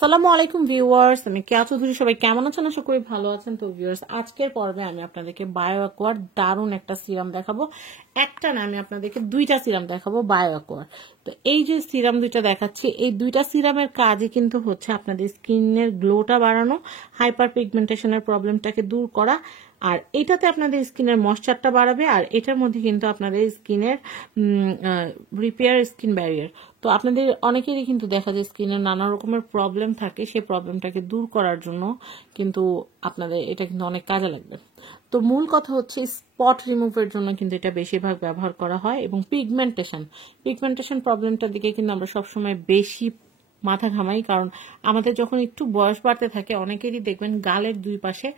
আসসালামু আলাইকুম ভিউয়ার্স, আমি কেয়া চৌধুরী। সবাই কেমন আছেন? আশা করি ভালো আছেন। তো ভিউয়ার্স, আজকের পর্বে আমি আপনাদেরকে বায়ো অ্যাকোয়ার দারুণ একটা সিরাম দেখাবো। একটা না, আমি আপনাদেরকে দুইটা সিরাম দেখাবো বায়ো অ্যাকোয়ার। তো এই যে সিরাম দুইটা দেখাচ্ছি, এই দুইটা সিরামের কাজই কিন্তু হচ্ছে আপনাদের স্কিনের গ্লোটা বাড়ানো, হাইপার পিগমেন্টেশনের প্রবলেমটাকে দূর করা, আর এটাতে আপনাদের স্কিনের ময়েশ্চারটা বাড়াবে, আর এটার মধ্যে কিন্তু আপনাদের স্কিনের রিপেয়ার স্কিন ব্যারিয়ার। তো আপনাদের অনেকেরই কিন্তু দেখা যায় স্কিনের নানা রকমের প্রবলেম থাকে, সেই প্রবলেমটাকে দূর করার জন্য কিন্তু আপনাদের এটা কিন্তু অনেক কাজে লাগবে। তো মূল কথা হচ্ছে স্পট রিমুভের জন্য কিন্তু এটা বেশিরভাগ ব্যবহার করা হয়, এবং পিগমেন্টেশন প্রবলেমটার দিকে কিন্তু আমরা সবসময় বেশি মাথা ঘামাই, কারণ আমাদের যখন একটু বয়স বাড়তে থাকে অনেকেরই দেখবেন গালের দুই পাশে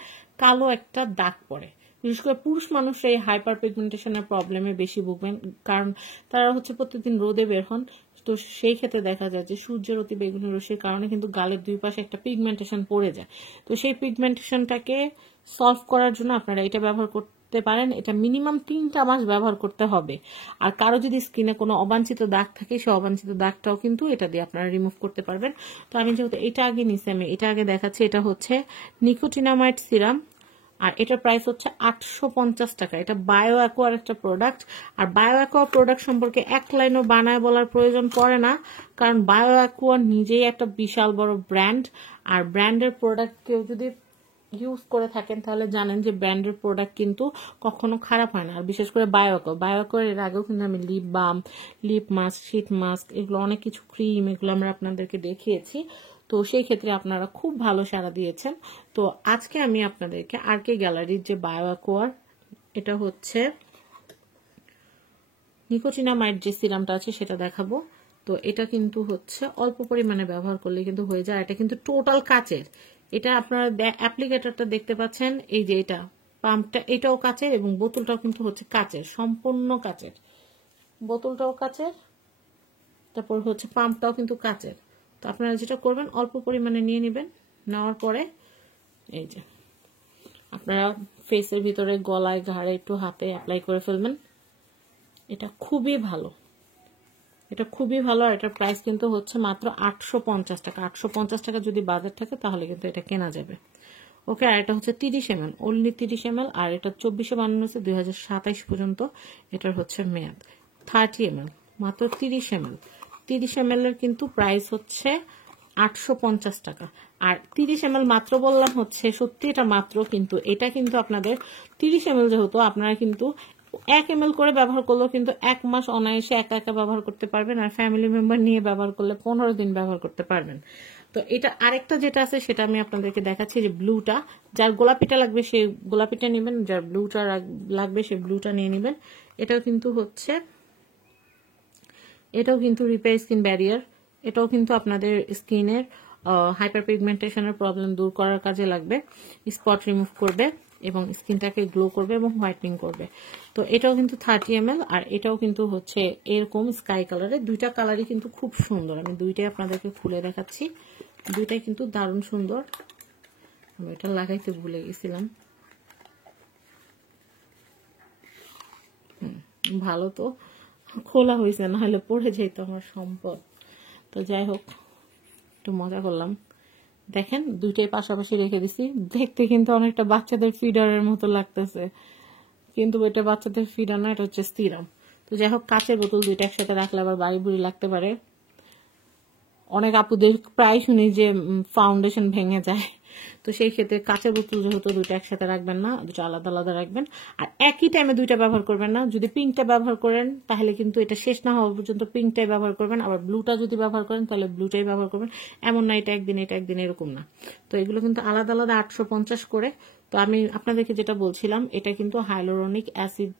কালো একটা দাগ পড়ে। বিশেষ করে পুরুষ মানুষরা এই হাইপার পিগমেন্টেশনের প্রবলেমে বেশি ভুগবেন, কারণ তারা হচ্ছে প্রত্যেকদিন রোদে বের হন। তো সেই ক্ষেত্রে দেখা যায় যে সূর্যের অতি বেগুনি রশ্মির কারণে কিন্তু গালের দুই পাশে একটা পিগমেন্টেশন পড়ে যায়। তো সেই পিগমেন্টেশনটাকে সলভ করার জন্য আপনারা এটা ব্যবহার করতে পারেন। এটা মিনিমাম 3টা মাস ব্যবহার করতে হবে। আর কারো যদি স্কিনে কোনো অবাঞ্ছিত দাগ থাকে, সেই অবাঞ্ছিত দাগটাও কিন্তু এটা দিয়ে আপনারা রিমুভ করতে পারবেন। তো আমি যেহেতু এটা আগে নিচ্ছি, আমি এটা আগে দেখাচ্ছি। এটা হচ্ছে নিকোটিনামাইড সিরাম, আর এটার প্রাইস হচ্ছে 850 টাকা। এটা বায়ো অ্যাকোয়ার একটা প্রোডাক্ট। আর বায়ো অ্যাকোয়ার প্রোডাক্ট সম্পর্কে এক লাইনও বানায় বলার প্রয়োজন পড়ে না, কারণ বায়ো অ্যাকোয়ার নিজেই একটা বিশাল বড় ব্র্যান্ড। আর ব্র্যান্ডের প্রোডাক্ট কেউ যদি ইউজ করে থাকেন তাহলে জানেন যে ব্র্যান্ডের প্রোডাক্ট কিন্তু কখনো খারাপ হয় না। আর বিশেষ করে বায়ো অ্যাকোয়ার এর আগেও কিন্তু আমি lip balm, lip mask, sheet mask, এগুলো অনেক কিছু ক্রিম, এগুলো আমরা আপনাদেরকে দেখিয়েছি। তো সেই ক্ষেত্রে আপনারা খুব ভালো সাড়া দিয়েছেন। তো আজকে আমি আপনাদেরকে আরকে গ্যালারির যে বায়ো অ্যাকোয়ার, এটা হচ্ছে নিকোটিনামাইড যে সিরামটা আছে সেটা দেখাবো। তো এটা কিন্তু হচ্ছে অল্প পরিমাণে ব্যবহার করলে কিন্তু হয়ে যায়। এটা কিন্তু টোটাল কাচের। এটা আপনারা অ্যাপ্লিকেটরটা দেখতে পাচ্ছেন, এই যে এটা পাম্পটা, এটাও কাচের, এবং বোতলটাও কিন্তু হচ্ছে কাচের, সম্পূর্ণ কাচের। বোতলটাও কাচের, তারপর হচ্ছে পাম্পটাও কিন্তু কাচের। তো আপনারা যেটা করবেন, অল্প পরিমাণে নিয়ে নেবেন। নেওয়ার পরে এই যে আপনারা ফেসের ভিতরে, গলায়, ঘাড়ে, একটু হাতে অ্যাপ্লাই করে ফেলবেন। এটা খুবই ভালো, এটা খুবই ভালো। আর এটার প্রাইস কিন্তু হচ্ছে মাত্র 850 টাকা। 850 টাকা যদি বাজার থাকে তাহলে কিন্তু এটা কেনা যাবে। ওকে, আর এটা হচ্ছে 30 ml, অনলি 30 ml। আর এটা 2400 বানানো হচ্ছে 2027 পর্যন্ত এটার হচ্ছে মেয়াদ। 30 ml, মাত্র 30 ml। 30 ml এর কিন্তু প্রাইস হচ্ছে 850 টাকা। আর 30 ml মাত্র বললাম হচ্ছে, সত্যি এটা মাত্র, কিন্তু এটা কিন্তু আপনাদের 30 ml যেহেতু, আপনারা কিন্তু 1 ml করে ব্যবহার করলেও কিন্তু 1 মাস অনায়াসে একা একা ব্যবহার করতে পারবেন। আর ফ্যামিলি মেম্বার নিয়ে ব্যবহার করলে 15 দিন ব্যবহার করতে পারবেন। তো এটা আরেকটা যেটা আছে সেটা আমি আপনাদেরকে দেখাচ্ছি, যে ব্লুটা। যার গোলাপিটা লাগবে সে গোলাপিটা নেবেন, যার ব্লুটা লাগবে সে ব্লুটা নিয়ে নেবেন। এটাও কিন্তু রিপেয়ার স্কিন ব্যারিয়ার। এটাও কিন্তু আপনাদের স্কিনের হাইপার পিগমেন্টেশনের প্রবলেম দূর করার কাজে লাগবে। স্পট রিমুভ করবে এবং স্কিনটাকে গ্লো করবে এবং হোয়াইটনিং করবে। তো এটাও কিন্তু 30 ml। আর এটাও কিন্তু হচ্ছে এরকম স্কাই কালারের। দুইটা কালারই কিন্তু খুব সুন্দর। আমি দুইটাই আপনাদেরকে খুলে দেখাচ্ছি। দুইটাই কিন্তু দারুণ সুন্দর। আমি এটা লাগাইতে ভুলে গেছিলাম। ভালো তো খোলা হয়েছে, না হলে পড়ে যেত আমার সম্পদ। তো যাই হোক, একটু মজা করলাম। দেখেন, দুইটাই পাশাপাশি রেখে দিছি। দেখতে কিন্তু অনেকটা বাচ্চাদের ফিডারের মতো লাগতেছে, কিন্তু এটা বাচ্চাদের ফিডার না, এটা হচ্ছে সিরাম। তো যাই হোক, কাঁচের বোতল দুইটা একসাথে রাখলে আবার বাড়ি বুড়ি লাগতে পারে। অনেক আপুদের প্রায় শুনি যে ফাউন্ডেশন ভেঙে যায়। তো সেই ক্ষেত্রে কাঁচের বোতল যেহেতু, দুটো একসাথে রাখবেন না, দুটো আলাদা আলাদা রাখবেন। আর একই টাইমে দুইটা ব্যবহার করবেন না। যদি পিঙ্কটা ব্যবহার করেন তাহলে কিন্তু এটা শেষ না হওয়া পর্যন্ত পিঙ্কটাই ব্যবহার করবেন। আবার ব্লুটা যদি ব্যবহার করেন তাহলে ব্লুটাই ব্যবহার করবেন। এমন না এটা একদিন এটা একদিন, এরকম না। তো এগুলো কিন্তু আলাদা আলাদা 850 করে। তো আমি আপনাদেরকে যেটা বলছিলাম, এটা কিন্তু হাইলোরনিক অ্যাসিড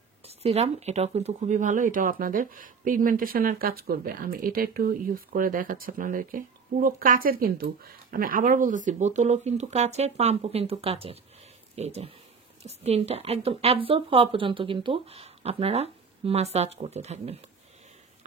সিরাম। এটাও কিন্তু খুবই ভালো। এটাও আপনাদের পিগমেন্টেশনের কাজ করবে। আমি এটা একটু ইউজ করে দেখাচ্ছি আপনাদেরকে। পুরো কাচের কিন্তু, আমি আবারও বলতেছি, বোতলও কিন্তু কাচের, পাম্পও কিন্তু কাচের। এই যে স্কিনটা একদম অ্যাবজর্ব হওয়া পর্যন্ত কিন্তু আপনারা মাসাজ করতে থাকবেন।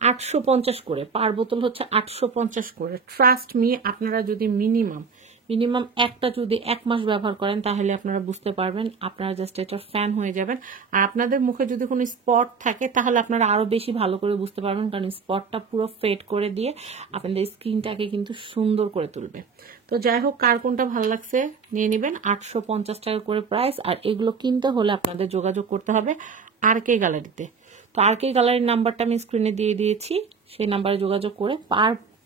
850 করে পার বোতল হচ্ছে 850 করে। ট্রাস্ট মি, আপনারা যদি মিনিমাম মিনিমাম একটা যদি 1 মাস ব্যবহার করেন তাহলে আপনারা বুঝতে পারবেন, আপনারা জাস্ট এটার ফ্যান হয়ে যাবেন। আর আপনাদের মুখে যদি কোনো স্পট থাকে তাহলে আপনারা আরো বেশি ভালো করে বুঝতে পারবেন, কারণ স্পটটা পুরো ফেড করে দিয়ে আপনাদের স্কিনটাকে কিন্তু সুন্দর করে তুলবে। তো যাই হোক, কার কোনটা ভালো লাগছে নিয়ে নেবেন। 850 টাকা করে প্রাইস। আর এগুলো কিনতে হলে আপনাদের যোগাযোগ করতে হবে RK গ্যালারিতে। তো RK গ্যালারির নাম্বারটা আমি স্ক্রিনে দিয়ে দিয়েছি, সেই নাম্বারে যোগাযোগ করে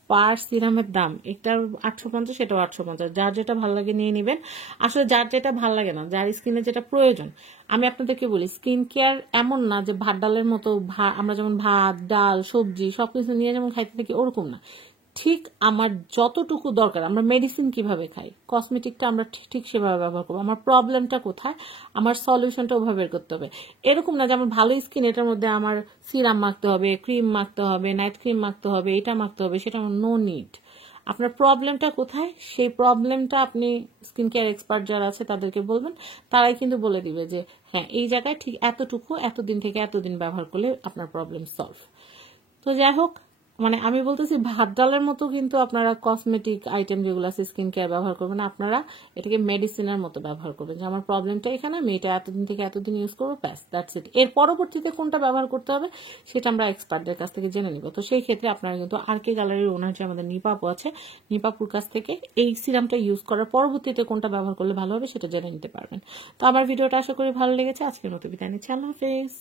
পার সিরামের দাম এটা 850, এটাও 850, যার যেটা ভালো লাগে নিয়ে নেবেন। আসলে যার যেটা ভালো লাগে না, যার স্কিনে যেটা প্রয়োজন। আমি আপনাদেরকে বলি, স্কিন কেয়ার এমন না যে ভাত ডালের মতো, আমরা যেমন ভাত ডাল সবজি সবকিছু নিয়ে যেমন খাইতে থাকি ওরকম না। ঠিক আমার যতটুকু দরকার, আমরা মেডিসিন কিভাবে খাই, কসমেটিকটা আমরা ঠিক সেভাবে ব্যবহার করবো। আমার প্রবলেমটা কোথায়, আমার সলিউশনটা ওভাবে বের করতে হবে। এরকম না যে আমার ভালো স্কিন, এটার মধ্যে আমার সিরাম মাখতে হবে, ক্রিম মাখতে হবে, নাইট ক্রিম মাখতে হবে, এটা মাখতে হবে, সেটা আমার নো নিড। আপনার প্রবলেমটা কোথায়, সেই প্রবলেমটা আপনি স্কিন কেয়ার এক্সপার্ট যারা আছে তাদেরকে বলবেন, তারাই কিন্তু বলে দিবে যে হ্যাঁ এই জায়গায় ঠিক এতটুকু এতদিন থেকে এতদিন ব্যবহার করলে আপনার প্রবলেম সলভ। তো যাই হোক, মানে আমি বলতেছি ভাত ডালের মতো কিন্তু আপনারা কসমেটিক আইটেম যেগুলো আছে স্কিন কেয়ার ব্যবহার করবেন, আপনারা এটাকে মেডিসিনের মতো ব্যবহার করবেন। যে আমার প্রবলেমটা এখানে, আমি এটা এতদিন থেকে এতদিন ইউজ করবো, ব্যাস দ্যাটস ইট। এর পরবর্তীতে কোনটা ব্যবহার করতে হবে সেটা আমরা এক্সপার্টদের কাছ থেকে জেনে নিব। তো সেই ক্ষেত্রে আপনারা কিন্তু RK গ্যালারির ওনার যে আমাদের নিপাপু আছে, নিপাপুর কাছ থেকে এই সিরামটা ইউজ করার পরবর্তীতে কোনটা ব্যবহার করলে ভালো হবে সেটা জেনে নিতে পারবেন। তো আমার ভিডিওটা আশা করি ভালো লেগেছে। আজকের মতো বিদায় নিচ্ছি, আল্লাহ হাফেজ।